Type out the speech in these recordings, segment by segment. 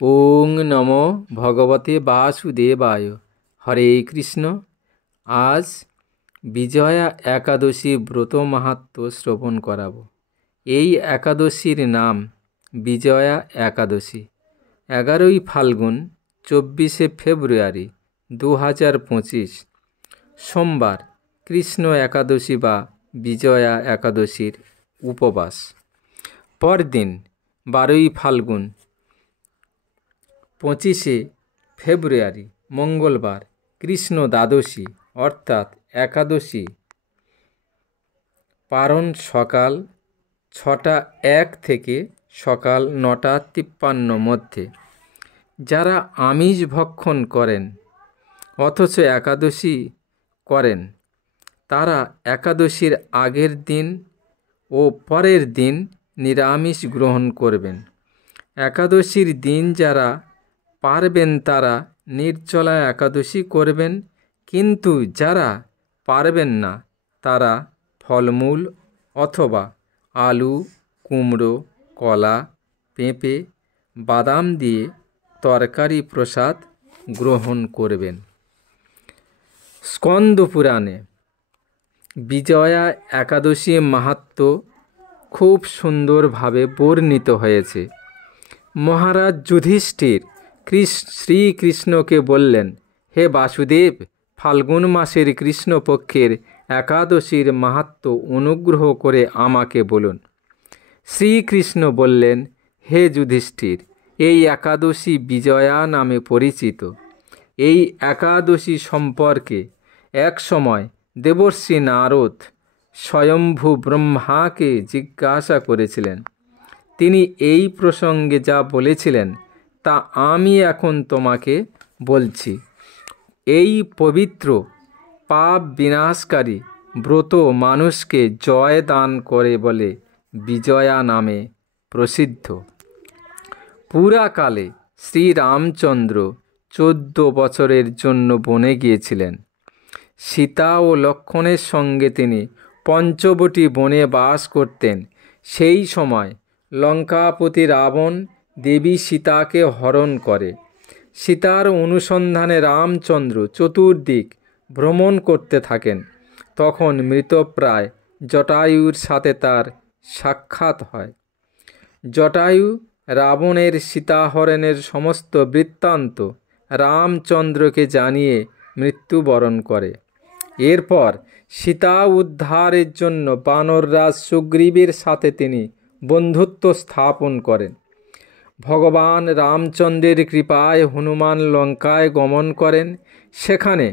ওং নমো ভগবতে বাসুদেবায়। হরে কৃষ্ণ। আজ বিজয়া একাদশী ব্রত মাহাত্ম্য শ্রবণ করাব। এই একাদশীর নাম বিজয়া একাদশী। 11ই ফাল্গুন 24শে ফেব্রুয়ারি 2025 সোমবার কৃষ্ণ একাদশী বা বিজয়া একাদশীর উপবাস। পরদিন 12ই ফাল্গুন 25শে ফেব্রুয়ারি মঙ্গলবার কৃষ্ণ দ্বাদশী অর্থাৎ একাদশী পারণ সকাল 6টা 1 থেকে সকাল 9টা 53 মধ্যে। যারা আমিষ ভক্ষণ করেন অথচ একাদশী করেন, তারা একাদশীর আগের দিন ও পরের দিন নিরামিষ গ্রহণ করবেন। একাদশীর দিন যারা পারবেন তারা নির্জলা একাদশী করবেন, কিন্তু যারা পারবেন না তারা ফলমূল অথবা আলু, কুমড়ো, কলা, পেঁপে, বাদাম দিয়ে তরকারি প্রসাদ গ্রহণ করবেন। স্কন্দ পুরাণে বিজয়া একাদশী মাহাত্ম্য খুব সুন্দরভাবে বর্ণিত হয়েছে। মহারাজ যুধিষ্ঠির শ্রীকৃষ্ণকে বললেন, হে বাসুদেব, ফাল্গুন মাসের কৃষ্ণপক্ষের একাদশীর মাহাত্ম্য অনুগ্রহ করে আমাকে বলুন। শ্রীকৃষ্ণ বললেন, হে যুধিষ্ঠির, এই একাদশী বিজয়া নামে পরিচিত। এই একাদশী সম্পর্কে এক সময় দেবর্ষি নারদ স্বয়ম্ভু ব্রহ্মাকে জিজ্ঞাসা করেছিলেন। তিনি এই প্রসঙ্গে যা বলেছিলেন তা আমি এখন তোমাকে বলছি। এই পবিত্র পাপ বিনাশকারী ব্রত মানুষকে জয় দান করে বলে বিজয়া নামে প্রসিদ্ধ। পুরাকালে শ্রীরামচন্দ্র 14 বছরের জন্য বনে গিয়েছিলেন। সীতা ও লক্ষ্মণের সঙ্গে তিনি পঞ্চবটী বনে বাস করতেন। সেই সময় লঙ্কাপতি রাবণ দেবী সীতাকে হরণ করে। সীতার অনুসন্ধানে রামচন্দ্র চতুর্দিক ভ্রমণ করতে থাকেন। তখন মৃতপ্রায় জটায়ুর সাথে তার সাক্ষাৎ হয়। জটায়ু রাবণের সীতাহরণের সমস্ত বৃত্তান্ত রামচন্দ্রকে জানিয়ে মৃত্যুবরণ করে। এরপর সীতা উদ্ধারের জন্য বানররাজ সুগ্রীবের সাথে তিনি বন্ধুত্ব স্থাপন করেন। ভগবান রামচন্দ্রের কৃপায় হনুমান লঙ্কায় গমন করেন। সেখানে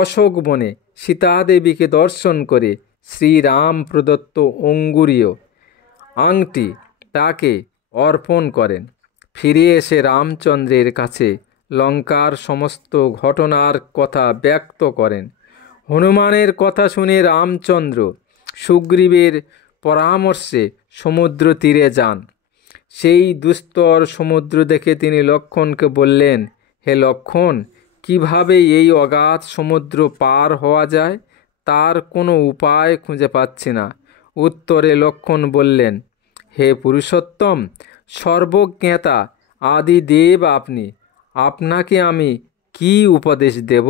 অশোক বনে সীতাদেবীকে দর্শন করে শ্রীরাম প্রদত্ত অঙ্গুরীয় আংটি তাকে অর্পণ করেন। ফিরে এসে রামচন্দ্রের কাছে লঙ্কার সমস্ত ঘটনার কথা ব্যক্ত করেন। হনুমানের কথা শুনে রামচন্দ্র সুগ্রীবের পরামর্শে সমুদ্র তীরে যান। সেই দুস্তর সমুদ্র দেখে তিনি লক্ষ্মণকে বললেন, হে লক্ষ্মণ, কিভাবে এই অগাধ সমুদ্র পার হওয়া যায় তার কোনো উপায় খুঁজে পাচ্ছি না। উত্তরে লক্ষ্মণ বললেন, হে পুরুষোত্তম, সর্বজ্ঞাতা আদিদেব আপনি, আপনাকে আমি কি উপদেশ দেব?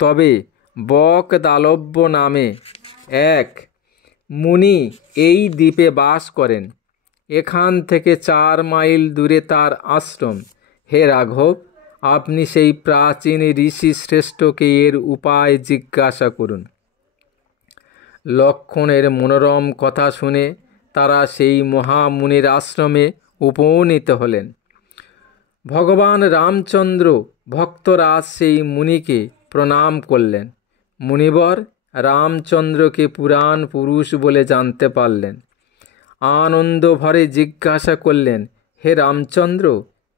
তবে বকদালব্য নামে এক মুনি এই দ্বীপে বাস করেন। এখান থেকে 4 মাইল দূরে তার আশ্রম। হে রাঘব, আপনি সেই প্রাচীন ঋষি শ্রেষ্ঠকে এর উপায় জিজ্ঞাসা করুন। লক্ষ্মণের মনোরম কথা শুনে তারা সেই মহামুনির আশ্রমে উপনীত হলেন। ভগবান রামচন্দ্র ভক্তরাজ সেই মুনিকে প্রণাম করলেন। মুনিবর রামচন্দ্রকে পুরাণ পুরুষ বলে জানতে পারলেন। আনন্দ ভরে জিজ্ঞাসা করলেন, হে রামচন্দ্র,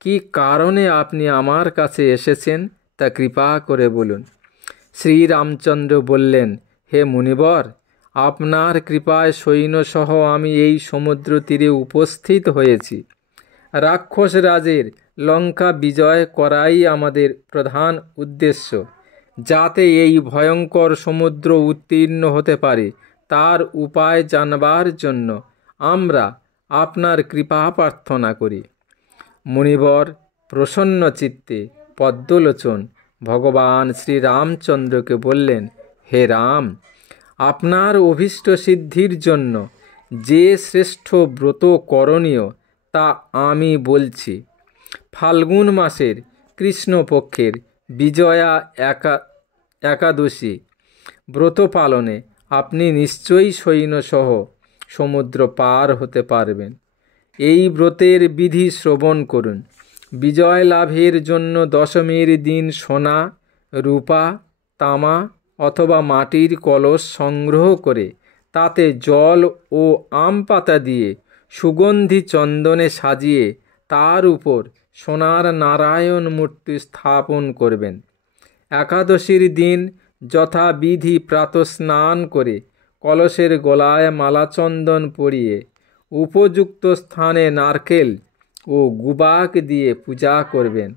কি কারণে আপনি আমার কাছে এসেছেন তা কৃপা করে বলুন। শ্রীরামচন্দ্র বললেন, হে মুনিবর, আপনার কৃপায় সৈন্যসহ আমি এই সমুদ্র তীরে উপস্থিত হয়েছি। রাক্ষস রাজের লঙ্কা বিজয় করাই আমাদের প্রধান উদ্দেশ্য। যাতে এই ভয়ঙ্কর সমুদ্র উত্তীর্ণ হতে পারে তার উপায় জানবার জন্য আমরা আপনার কৃপা প্রার্থনা করি। মুনিবর প্রসন্ন চিত্তে পদ্মলোচন ভগবান শ্রীরামচন্দ্রকে বললেন, হে রাম, আপনার অভীষ্ট সিদ্ধির জন্য যে শ্রেষ্ঠ ব্রত করণীয় তা আমি বলছি। ফাল্গুন মাসের কৃষ্ণপক্ষের বিজয়া একাদশী ব্রত পালনে আপনি নিশ্চয়ই সৈন্যসহ সমুদ্র পার হতে পারবেন। এই ব্রতের বিধি শ্রবণ করুন। বিজয় লাভের জন্য দশমীর দিন সোনা, রূপা, তামা অথবা মাটির কলস সংগ্রহ করে তাতে জল ও আম পাতা দিয়ে সুগন্ধি চন্দনে সাজিয়ে তার উপর সোনার নারায়ণ মূর্তি স্থাপন করবেন। একাদশীর দিন যথাবিধি প্রাতঃস্নান করে কলসের গলায় মালাচন্দন পরিয়ে উপযুক্ত স্থানে নারকেল ও গুবাক দিয়ে পূজা করবেন।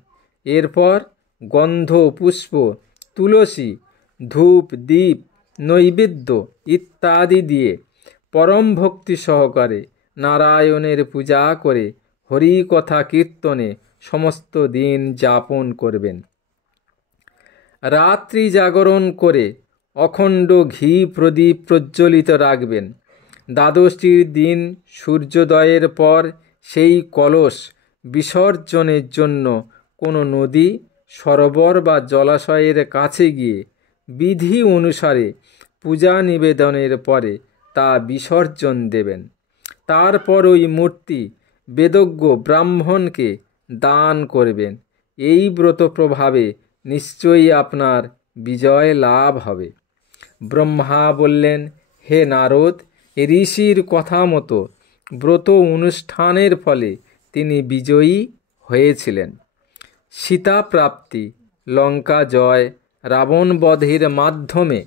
এরপর গন্ধ, পুষ্প, তুলসী, ধূপ, দীপ, নৈবেদ্য ইত্যাদি দিয়ে পরম ভক্তি সহকারে নারায়ণের পূজা করে হরিকথা কীর্তনে সমস্ত দিন যাপন করবেন। রাত্রি জাগরণ করে অখণ্ড ঘি প্রদীপ প্রজ্বলিত রাখবেন। দ্বাদশীর দিন সূর্যোদয়ের পর সেই কলস বিসর্জনের জন্য কোনো নদী, সরোবর বা জলাশয়ের কাছে গিয়ে বিধি অনুসারে পূজা নিবেদনের পরে তা বিসর্জন দেবেন। তারপর ওই মূর্তি বেদজ্ঞ ব্রাহ্মণকে দান করবেন। এই ব্রত প্রভাবে নিশ্চয়ই আপনার বিজয় লাভ হবে। ব্রহ্মা বললেন, হে নারদ, ঋষির কথা মতো ব্রত অনুষ্ঠানের ফলে তিনি বিজয়ী হয়েছিলেন। সীতা প্রাপ্তি, লঙ্কা জয়, রাবণ বধের মাধ্যমে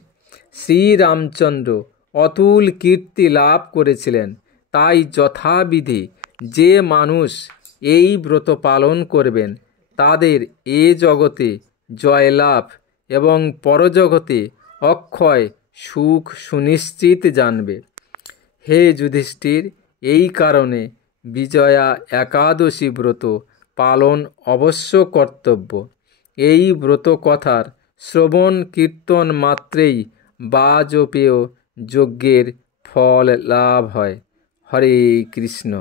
শ্রীরামচন্দ্র অতুল কীর্তি লাভ করেছিলেন। তাই যথাবিধি যে মানুষ এই ব্রত পালন করবেন তাদের এ জগতে জয়লাভ এবং পরজগতে অক্ষয় সুখ সুনিশ্চিত জানবে। হে যুধিষ্ঠির, এই কারণে বিজয়া একাদশী ব্রত পালন অবশ্য কর্তব্য। এই ব্রত কথার শ্রবণ কীর্তন মাত্রেই বাজপেয় যজ্ঞের ফল লাভ হয়। হরে কৃষ্ণ।